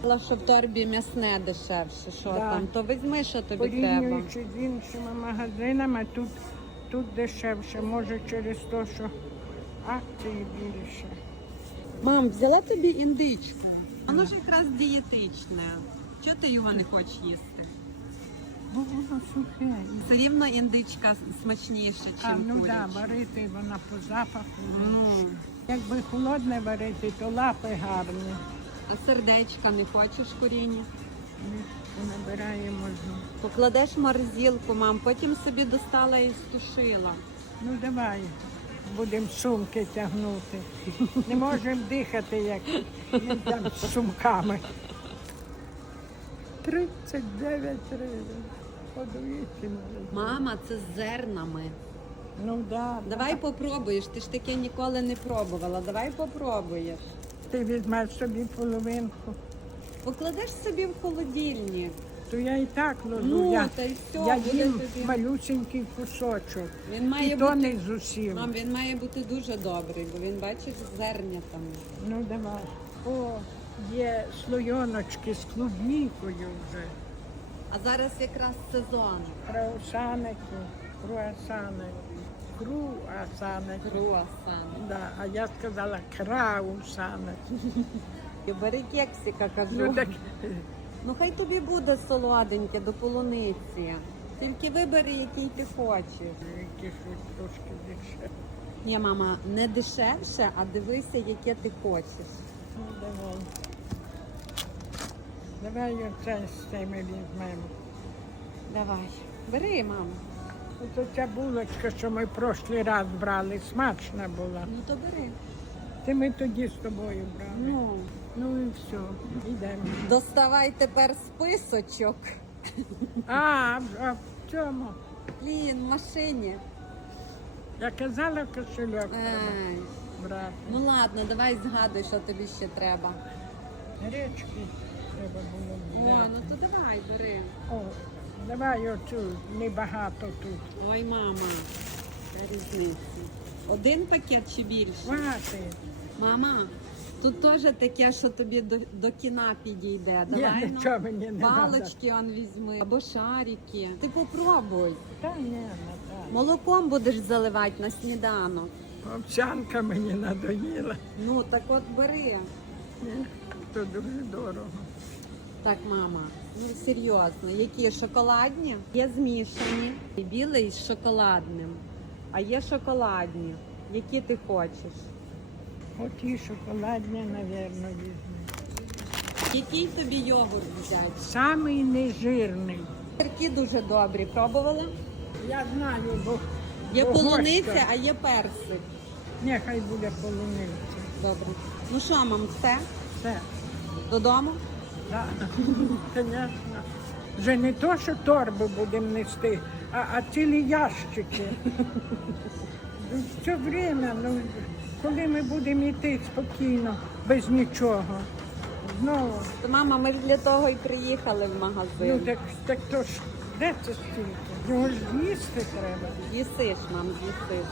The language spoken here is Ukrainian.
Що в торбі м'ясне дешевше. Що Да. там? То візьми, що тобі треба. Порівнюючи з іншими магазинами, тут, тут дешевше, може через те, що акції більше. Мам, взяла тобі індичку. Воно ж якраз дієтичне. Чого ти його не хочеш їсти? Бо воно сухе. Все рівно індичка смачніша, ніж А, ну куряча. да, варити вона по запаху. Ну, Якби холодне варити, то лапи гарні. Сердечка не хочеш куріння? Ми набираємо зну. Покладеш в морозилку, мам, потім собі достала і стушила. Ну давай, будемо сумки тягнути. Не можемо дихати, як там з сумками. 39 гривень. Подивіться. Мама, це з зернами. Ну да. Давай попробуєш, ти ж таке ніколи не пробувала. Давай попробуєш. Ти візьмеш собі половинку, Покладеш собі в холодильник. то я і так ложу. Ну, я, та й все, я буде їм тобі. малюсенький кусочок. Він має і то бути. не з усім. Мам, він має бути дуже добрий, бо він бачиш зерня там. Ну давай. О, є слойоночки з клубнікою вже. А зараз якраз сезон. Круасаники, круасани, круасаники. Круасан. Да, а я сказала краусани. І Бери кексика, кажу. Ну так Ну хай тобі буде солоденьке до полуниці. Тільки вибери, який ти хочеш. які трошки дешевше. Ні, мама, не дешевше, а дивися, яке ти хочеш. Ну давай. Давай оце з цими візьмемо. Давай. Бери, мама. Ось ця булочка, що ми прошлий раз брали, смачна була. Ну то бери. Ти ми тоді з тобою брали. Ну, Ну і все, йдемо. доставай тепер списочок. А, а в цьому. Блін, в машині. Я казала кошельок треба Ай. брати. Ну ладно, давай згадуй, що тобі ще треба. Гречки треба було О, взяти. ну то давай, давай оцю, небагато тут. Ой, мама, яка різниця. Один пакет чи більше? Хватить. Мама, тут теж таке, що тобі до, до кіна підійде. Ні, Давай нічого ну, мені не палочки он візьми, або шарики. Ти попробуй. Та ні, Наталя. Молоком будеш заливати на сніданок. Овсянка мені надоїла. Ну, так от бери. Ні, То дуже дорого. Так, мама, ну серйозно, які шоколадні? Є змішані. І білий з шоколадним. А є шоколадні. Які ти хочеш? От і шоколадні, напевно, візьму. Який тобі йогурт взяти? Самий нежирний. Сирки дуже добрі. Пробувала? Я знаю, бо Є бо полуниця, гостя. а є персик. Нехай буде полуниця. Добре. Ну що, мам, все? Все. Додому? Звісно. Вже не то, що торби будемо нести, а, а цілі ящики. Все время, ну, коли ми будемо йти спокійно, без нічого. Знову, мама, ми ж для того і приїхали в ну магазин. так, так то ж, де це стільки? Його ж їсти треба. З'їсиш, мам, з'їсиш.